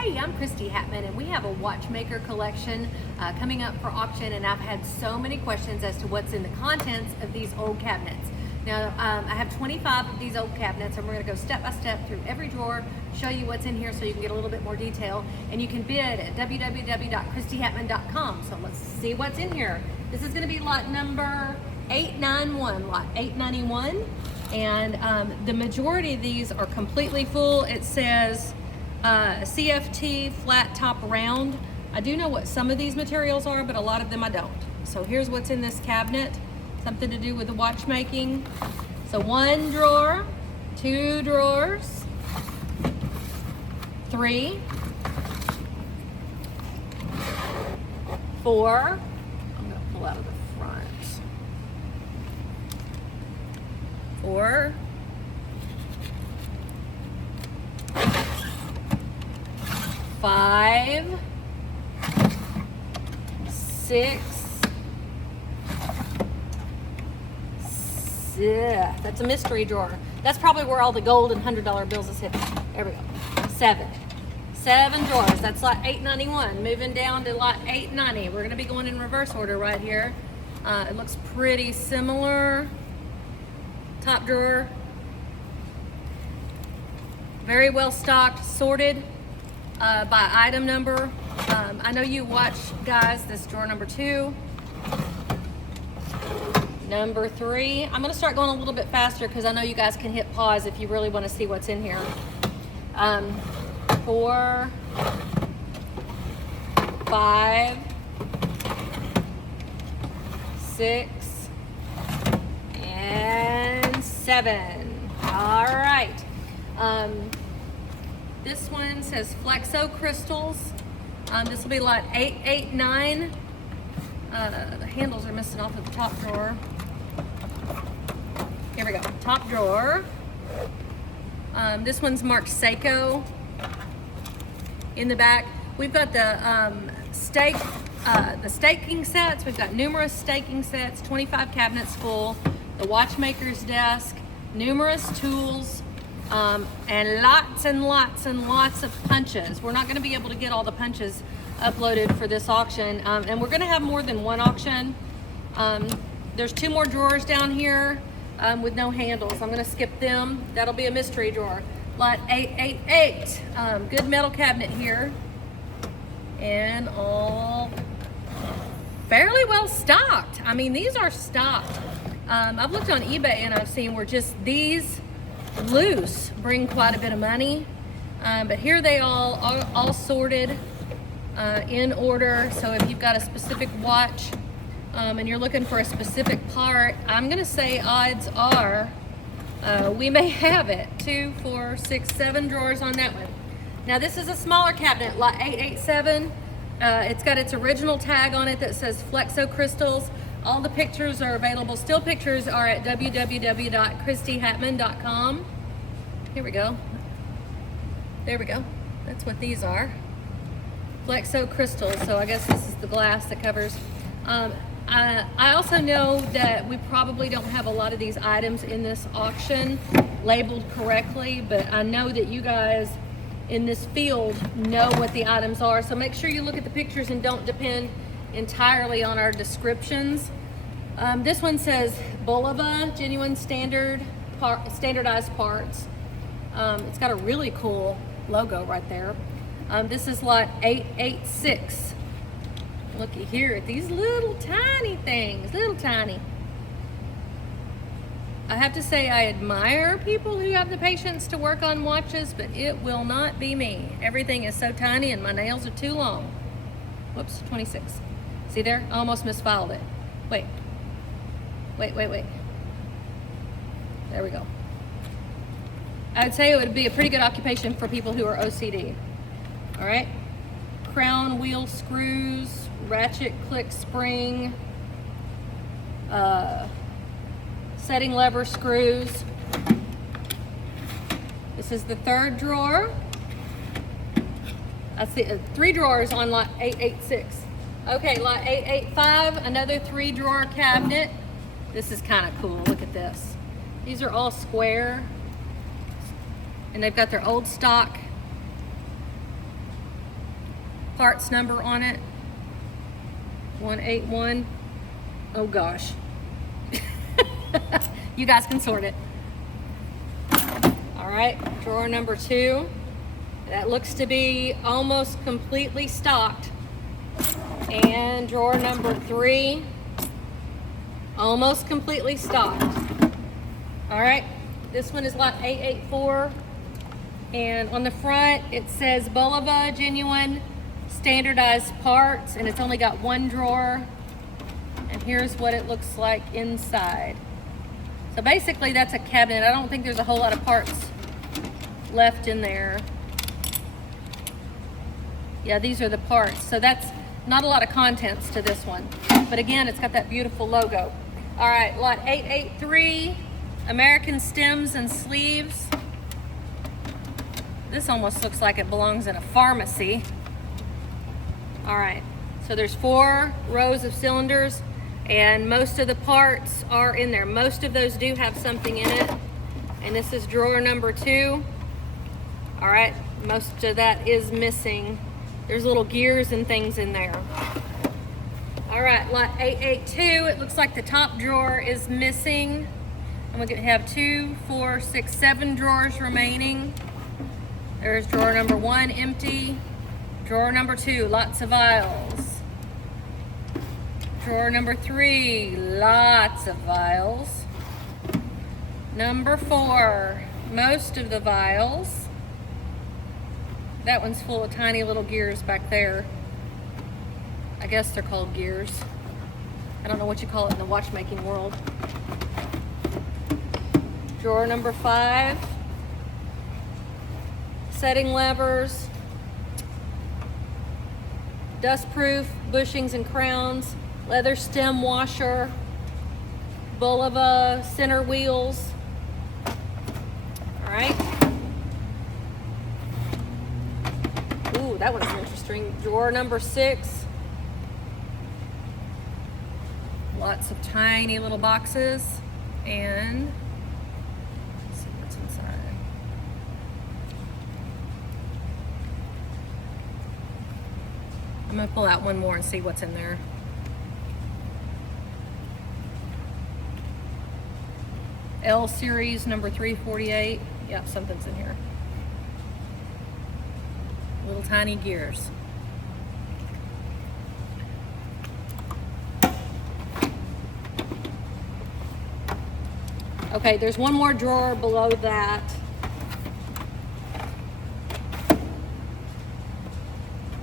Hey, I'm Christie Hatman, and we have a watchmaker collection coming up for auction, and I've had so many questions as to what's in the contents of these old cabinets. Now, I have 25 of these old cabinets, and we're going to go step by step through every drawer, show you what's in here so you can get a little bit more detail, and you can bid at www.christiehatman.com. So let's see what's in here. This is going to be lot number 891, lot 891, and the majority of these are completely full. It says CFT flat top round. I do know what some of these materials are, but a lot of them I don't. So here's what's in this cabinet. Something to do with the watchmaking. So 1 drawer, 2 drawers, 3, 4. I'm gonna pull out of the front. 4. 5, 6, that's a mystery drawer. That's probably where all the gold and $100 bills is hidden. There we go. 7 drawers. That's lot 891. Moving down to lot 890. We're going to be going in reverse order right here. It looks pretty similar. Top drawer. Very well stocked, sorted by item number. I know you watch, guys. This drawer number 2. Number 3. I'm going to start going a little bit faster because I know you guys can hit pause if you really want to see what's in here. 4, 5, 6, and 7. All right. This one says Flexo crystals. This will be lot 889. The handles are missing off of the top drawer. Here we go. Top drawer. This one's marked Seiko. In the back, we've got the staking sets. We've got numerous staking sets, 25 cabinets full, the watchmaker's desk, numerous tools, and lots and lots and lots of punches. We're not going to be able to get all the punches uploaded for this auction, and we're going to have more than one auction. There's 2 more drawers down here with no handles. I'm going to skip them. That'll be a mystery drawer. Lot 888. Good metal cabinet here, and all fairly well stocked. I mean, these are stocked. I've looked on eBay and I've seen where just these loose bring quite a bit of money, but here they all sorted in order. So if you've got a specific watch and you're looking for a specific part, I'm gonna say odds are we may have it. 2, 4, 6, 7 drawers on that one. Now this is a smaller cabinet, lot 887. It's got its original tag on it that says Flexo crystals. All the pictures are available. Still pictures are at www.christiehatman.com. Here we go. There we go. That's what these are. Flexo crystals. So I guess this is the glass that covers. I also know that we probably don't have a lot of these items in this auction labeled correctly, but I know that you guys in this field know what the items are. So make sure you look at the pictures and don't depend entirely on our descriptions. This one says Bulova, genuine standardized parts. It's got a really cool logo right there. This is lot 886. Looky here at these little tiny things, little tiny. I have to say I admire people who have the patience to work on watches, but it will not be me. Everything is so tiny and my nails are too long. Whoops, 26. See there? I almost misfiled it. Wait. There we go. I would say it would be a pretty good occupation for people who are OCD. All right. Crown wheel screws, ratchet click spring, setting lever screws. This is the 3rd drawer. I see 3 drawers on lot 886. Okay, lot 885, another 3 drawer cabinet. This is kind of cool. Look at this. These are all square, and they've got their old stock parts number on it. 181. Oh gosh. You guys can sort it. All right, drawer number 2. That looks to be almost completely stocked. And drawer number 3, almost completely stocked. All right, this one is lot 884. And on the front, it says Bulova Genuine Standardized Parts, and it's only got 1 drawer. And here's what it looks like inside. So basically that's a cabinet. I don't think there's a whole lot of parts left in there. Yeah, these are the parts. So that's not a lot of contents to this one. But again, it's got that beautiful logo. All right, lot 883, American stems and sleeves. This almost looks like it belongs in a pharmacy. All right, so there's 4 rows of cylinders, and most of the parts are in there. Most of those do have something in it. And this is drawer number 2. All right, most of that is missing. There's little gears and things in there. All right, lot 882, it looks like the top drawer is missing. And we're gonna have 2, 4, 6, 7 drawers remaining. There's drawer number 1, empty. Drawer number 2, lots of vials. Drawer number 3, lots of vials. Number 4, most of the vials. That one's full of tiny little gears back there. I guess they're called gears. I don't know what you call it in the watchmaking world. Drawer number 5, setting levers, dustproof bushings and crowns, leather stem washer, Bulova center wheels. All right. Ooh, that one's interesting. Drawer number 6. Lots of tiny little boxes, and let's see what's inside. I'm gonna pull out one more and see what's in there. L series number 348. Yep, something's in here. Little tiny gears. Okay, there's one more drawer below that.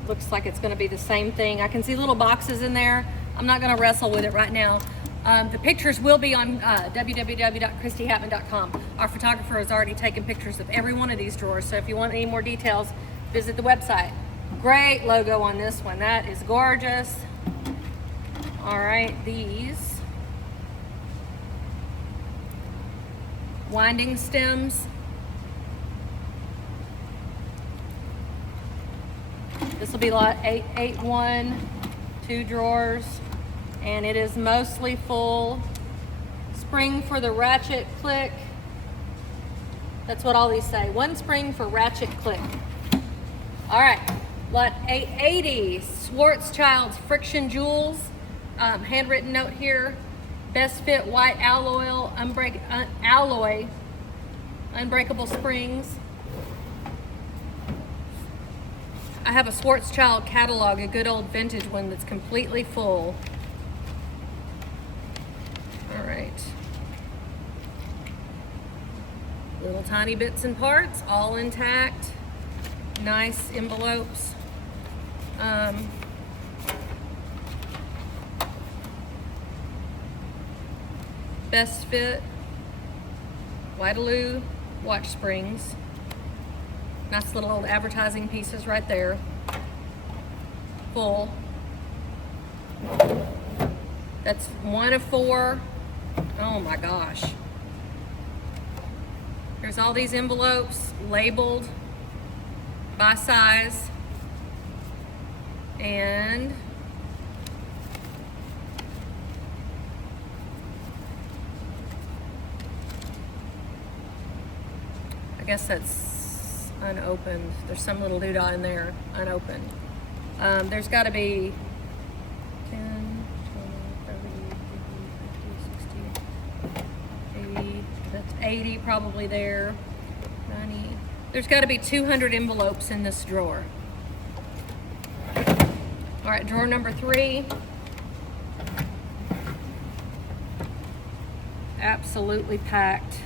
Looks like it's going to be the same thing. I can see little boxes in there. I'm not going to wrestle with it right now. The pictures will be on www.CHRISTIEHATMAN.com. Our photographer has already taken pictures of every one of these drawers, so if you want any more details, visit the website. Great logo on this one. That is gorgeous. All right, these winding stems. This will be lot 881, 2 drawers, and it is mostly full. Spring for the ratchet click. That's what all these say. 1 spring for ratchet click. All right, lot 880, Schwarzschild's friction jewels. Handwritten note here. Best fit white alloy, unbreakable springs. I have a Schwarzschild catalog, a good old vintage one that's completely full. All right. Little tiny bits and parts, all intact. Nice envelopes. Best fit Whitealoo watch springs. Nice little old advertising pieces right there. Full. That's 1 of 4. Oh my gosh. There's all these envelopes labeled by size. And I guess that's unopened. There's some little doodah in there, unopened. There's got to be 10, 20, 30, 50, 60, 80. That's 80 probably there. 90. There's got to be 200 envelopes in this drawer. All right, drawer number 3. Absolutely packed.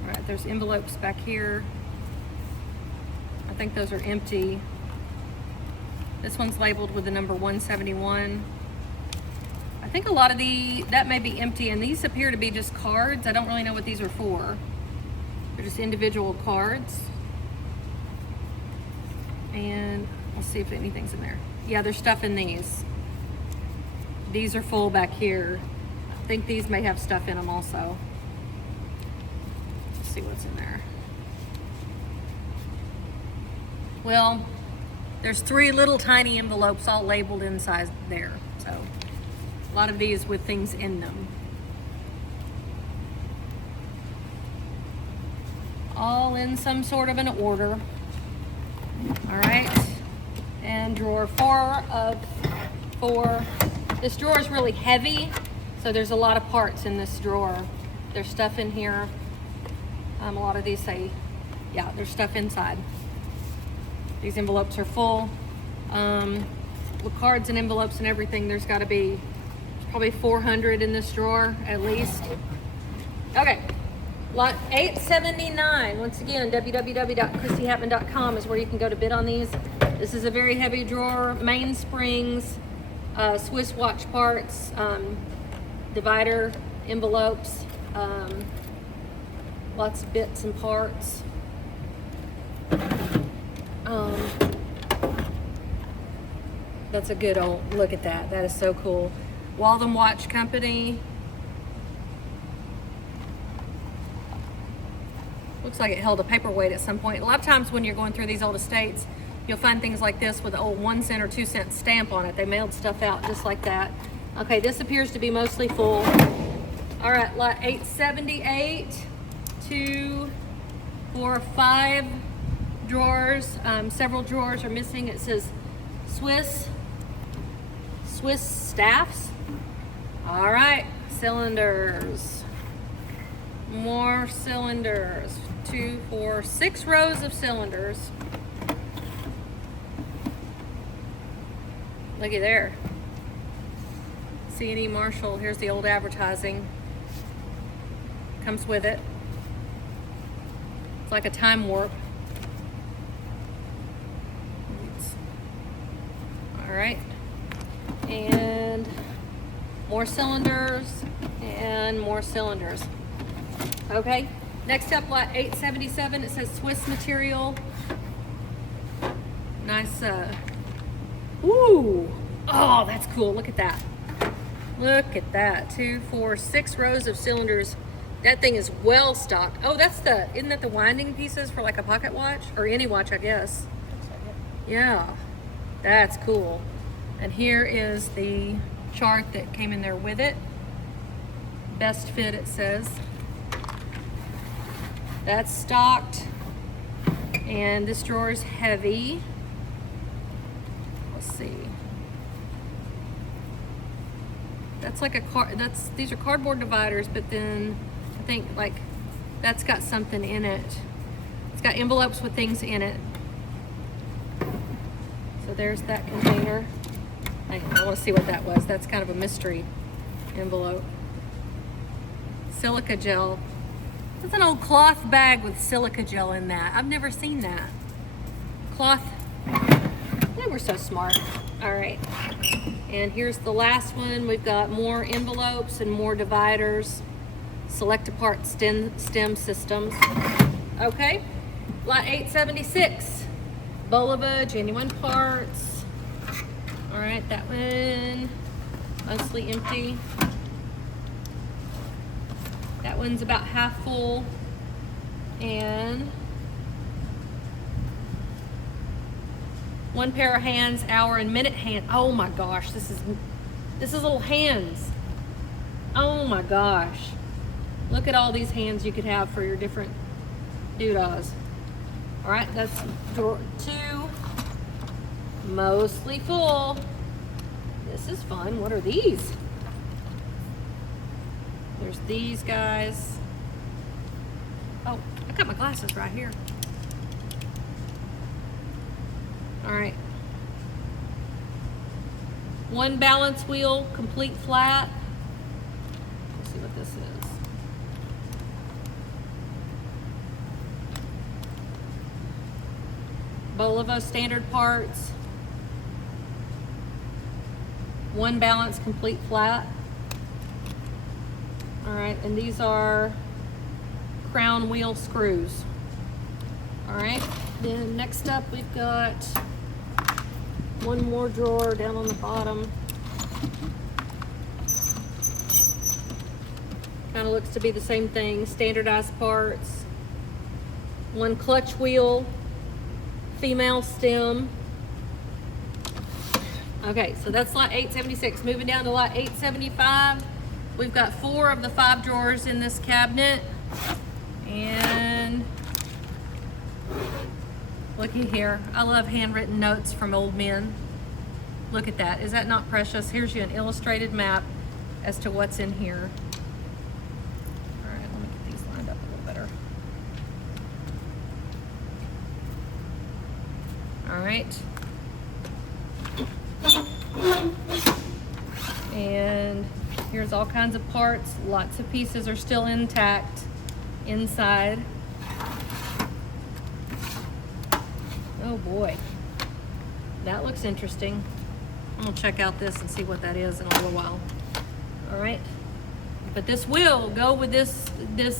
All right, there's envelopes back here. I think those are empty. This one's labeled with the number 171. I think a lot of that may be empty, and these appear to be just cards. I don't really know what these are for. They're just individual cards. And let's see if anything's in there. Yeah, there's stuff in these. These are full back here. I think these may have stuff in them also. Let's see what's in there. Well, there's 3 little tiny envelopes all labeled inside there. So a lot of these with things in them. All in some sort of an order. All right, and drawer 4 of 4. This drawer is really heavy, so there's a lot of parts in this drawer. There's stuff in here. A lot of these say, yeah, there's stuff inside. These envelopes are full. With cards and envelopes and everything, there's got to be probably 400 in this drawer at least. Okay. Lot 879, once again, www.CHRISTIEHATMAN.com is where you can go to bid on these. This is a very heavy drawer, mainsprings, Swiss watch parts, divider envelopes, lots of bits and parts. That's a good old, look at that. That is so cool. Waltham Watch Company. Looks like it held a paperweight at some point. A lot of times when you're going through these old estates, you'll find things like this with an old 1 cent or 2 cent stamp on it. They mailed stuff out just like that. Okay, this appears to be mostly full. All right, lot 878, 2, 4, 5 drawers. Several drawers are missing. It says Swiss staffs. All right, cylinders. More cylinders. 2, 4, 6 rows of cylinders. Looky there. C&E Marshall. Here's the old advertising. Comes with it. It's like a time warp. All right. And more cylinders and more cylinders. Okay. Next up, lot 877, it says Swiss material. Nice, ooh, oh, that's cool, look at that. Look at that, 2, 4, 6 rows of cylinders. That thing is well stocked. Oh, isn't that the winding pieces for like a pocket watch? Or any watch, I guess. Yeah, that's cool. And here is the chart that came in there with it. Best fit, it says. That's stocked, and this drawer is heavy. Let's see. That's like these are cardboard dividers, but then I think like that's got something in it. It's got envelopes with things in it. So there's that container. I want to see what that was. That's kind of a mystery envelope. Silica gel. It's an old cloth bag with silica gel in that. I've never seen that. Cloth. They were so smart. All right. And here's the last one. We've got more envelopes and more dividers. Select apart stem systems. Okay. Lot 876. Bulova, genuine parts. All right, that one mostly empty. That one's about half full. And one pair of hands, hour and minute hand. Oh my gosh, this is little hands. Oh my gosh. Look at all these hands you could have for your different doodahs. All right, that's drawer 2, mostly full. This is fun. What are these? There's these guys. Oh, I got my glasses right here. All right. 1 balance wheel, complete flat. Let's see what this is. Bolivo standard parts. 1 balance complete flat. All right, and these are crown wheel screws. All right, then next up we've got 1 more drawer down on the bottom. Kind of looks to be the same thing, standardized parts. 1 clutch wheel, female stem. Okay, so that's lot 876. Moving down to lot 875. We've got 4 of the 5 drawers in this cabinet. And looky here. I love handwritten notes from old men. Look at that. Is that not precious? Here's you an illustrated map as to what's in here. All right, let me get these lined up a little better. All right. And here's all kinds of parts. Lots of pieces are still intact inside. Oh boy, that looks interesting. I'm gonna check out this and see what that is in a little while. All right, but this will go with this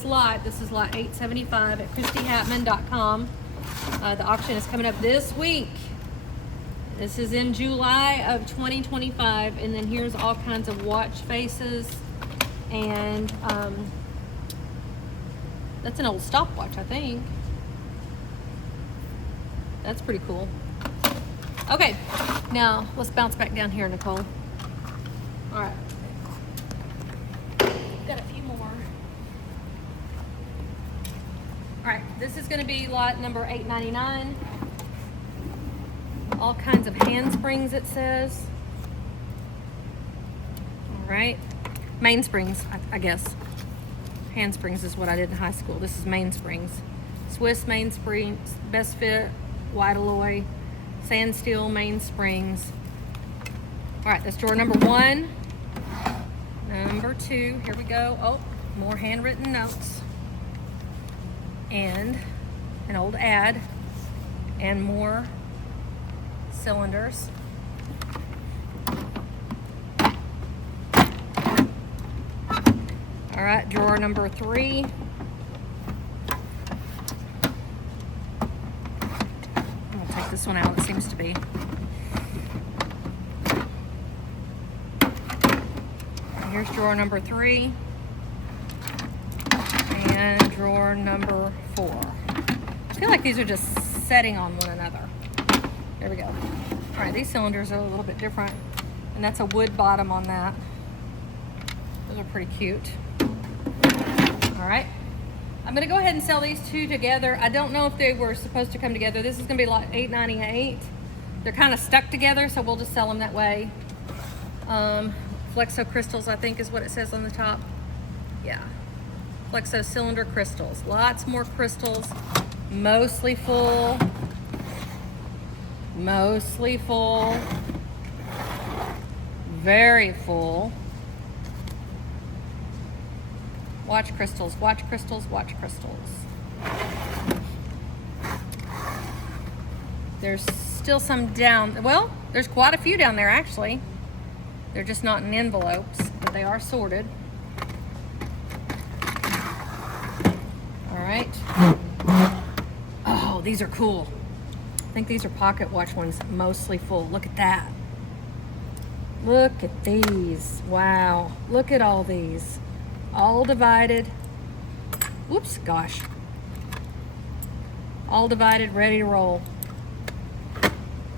lot. This is lot 875 at CHRISTIEHATMAN.com. The auction is coming up this week. This is in July of 2025, and then here's all kinds of watch faces, and that's an old stopwatch, I think. That's pretty cool. Okay, now let's bounce back down here, Nicole. All right, got a few more. All right, this is gonna be lot number 899. All kinds of handsprings, it says. All right, mainsprings, I guess. Handsprings is what I did in high school. This is mainsprings. Swiss mainsprings, best fit, white alloy, sand steel mainsprings. All right, that's drawer number 1. Number 2, here we go. Oh, more handwritten notes. And an old ad, and more cylinders. All right, drawer number 3. I'm gonna take this one out, it seems to be. Here's drawer number 3. And drawer number 4. I feel like these are just setting on one another. There we go. All right, these cylinders are a little bit different, and that's a wood bottom on that. Those are pretty cute. All right, I'm gonna go ahead and sell these 2 together. I don't know if they were supposed to come together. This is gonna be lot 898. They're kind of stuck together, so we'll just sell them that way. Flexo crystals, I think is what it says on the top. Yeah, Flexo cylinder crystals. Lots more crystals, mostly full. Mostly full, very full. Watch crystals, watch crystals, watch crystals. There's still some down, well, there's quite a few down there actually. They're just not in envelopes, but they are sorted. All right. Oh, these are cool. I think these are pocket watch ones, mostly full. Look at that. Look at these. Wow. Look at all these. All divided. Whoops, gosh. All divided, ready to roll.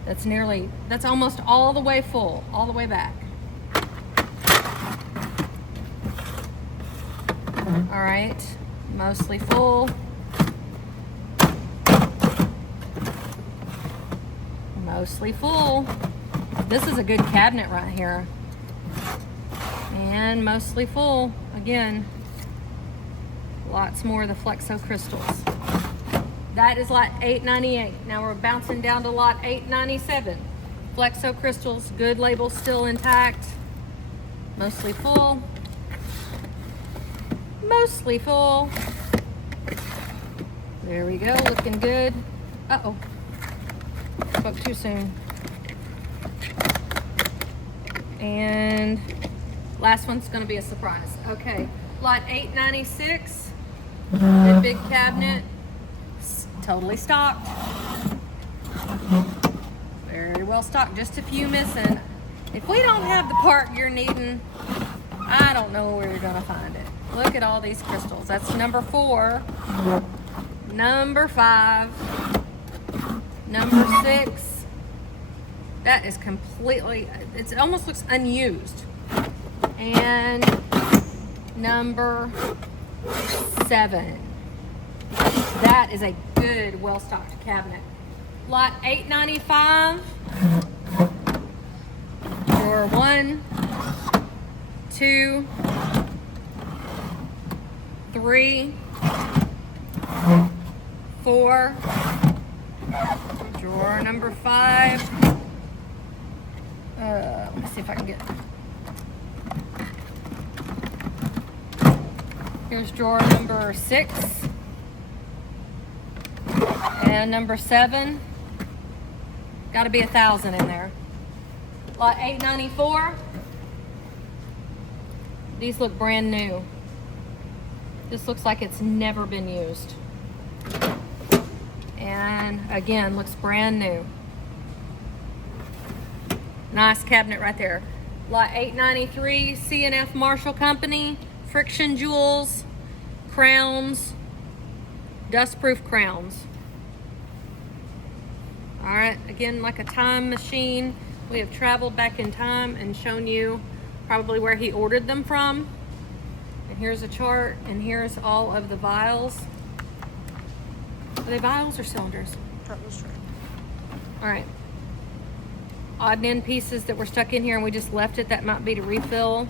That's almost all the way full, all the way back. All right, mostly full. Mostly full. This is a good cabinet right here. And mostly full. Again, lots more of the Flexo crystals. That is lot 898. Now we're bouncing down to lot 897. Flexo crystals, good label still intact. Mostly full. Mostly full. There we go, looking good. Uh-oh, spoke too soon. And last one's gonna be a surprise. Okay, lot 896, good big cabinet, totally stocked. Very well stocked, just a few missing. If we don't have the part you're needing, I don't know where you're gonna find it. Look at all these crystals. That's number 4, number 5, number 6. That is completely, it almost looks unused. And number 7. That is a good, well-stocked cabinet. Lot 895. Drawer 1, 2, 3, 4. Drawer number 5. Let me see if I can get. Here's drawer number 6 and number 7. Got to be 1,000 in there. Lot 894. These look brand new. This looks like it's never been used. And again, looks brand new. Nice cabinet right there. Lot 893, C&F Marshall Company, friction jewels, crowns, dust-proof crowns. All right, again, like a time machine. We have traveled back in time and shown you probably where he ordered them from. And here's a chart, and here's all of the vials. Are they vials or cylinders? All right. Odd and end pieces that were stuck in here and we just left it. That might be to refill.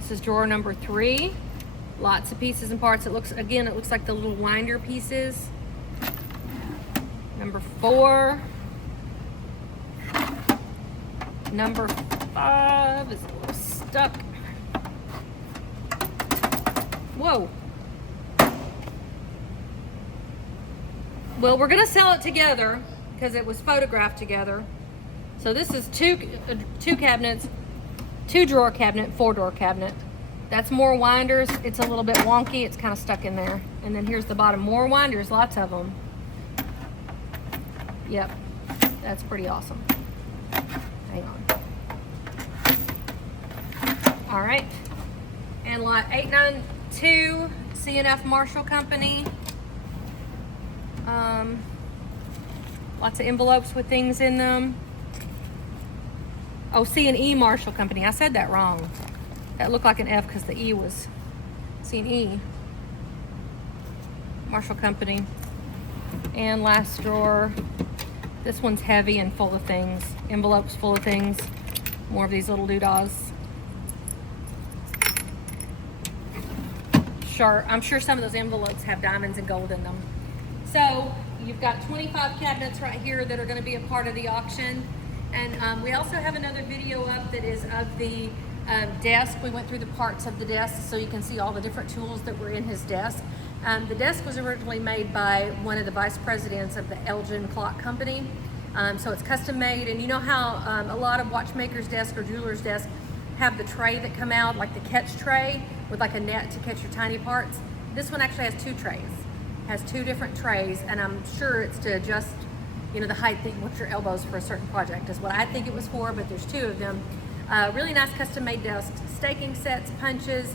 This is drawer number 3. Lots of pieces and parts. It looks, again, it looks like the little winder pieces. Number 4. Number 5 is a little stuck. Whoa. Well, we're gonna sell it together because it was photographed together. So this is two cabinets, 2 drawer cabinet, 4 drawer cabinet. That's more winders. It's a little bit wonky. It's kind of stuck in there. And then here's the bottom, more winders, lots of them. Yep, that's pretty awesome. Hang on. All right, and lot 892, C&F Marshall Company. Lots of envelopes with things in them. Oh, C&E Marshall Company. I said that wrong. That looked like an F because the E was C&E Marshall Company. And last drawer. This one's heavy and full of things. Envelopes full of things. More of these little doodahs. Sure, I'm sure some of those envelopes have diamonds and gold in them. So you've got 25 cabinets right here that are going to be a part of the auction. And we also have another video up that is of the desk. We went through the parts of the desk so you can see all the different tools that were in his desk. The desk was originally made by one of the vice presidents of the ELGIN clock company. So it's custom made, and you know how a lot of watchmakers' desks or jewelers' desks have the tray that come out, like the catch tray with like a net to catch your tiny parts. This one actually has 2 trays. Has 2 different trays, and I'm sure it's to adjust, you know, the height that you want your elbows for a certain project is what I think it was for, but there's 2 of them. Really nice custom made desks, staking sets, punches,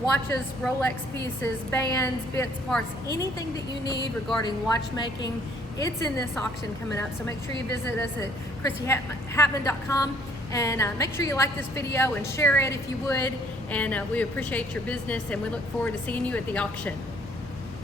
watches, Rolex pieces, bands, bits, parts, anything that you need regarding watchmaking. It's in this auction coming up, so make sure you visit us at CHRISTIEHATMAN.com, and make sure you like this video and share it if you would, and we appreciate your business, and we look forward to seeing you at the auction.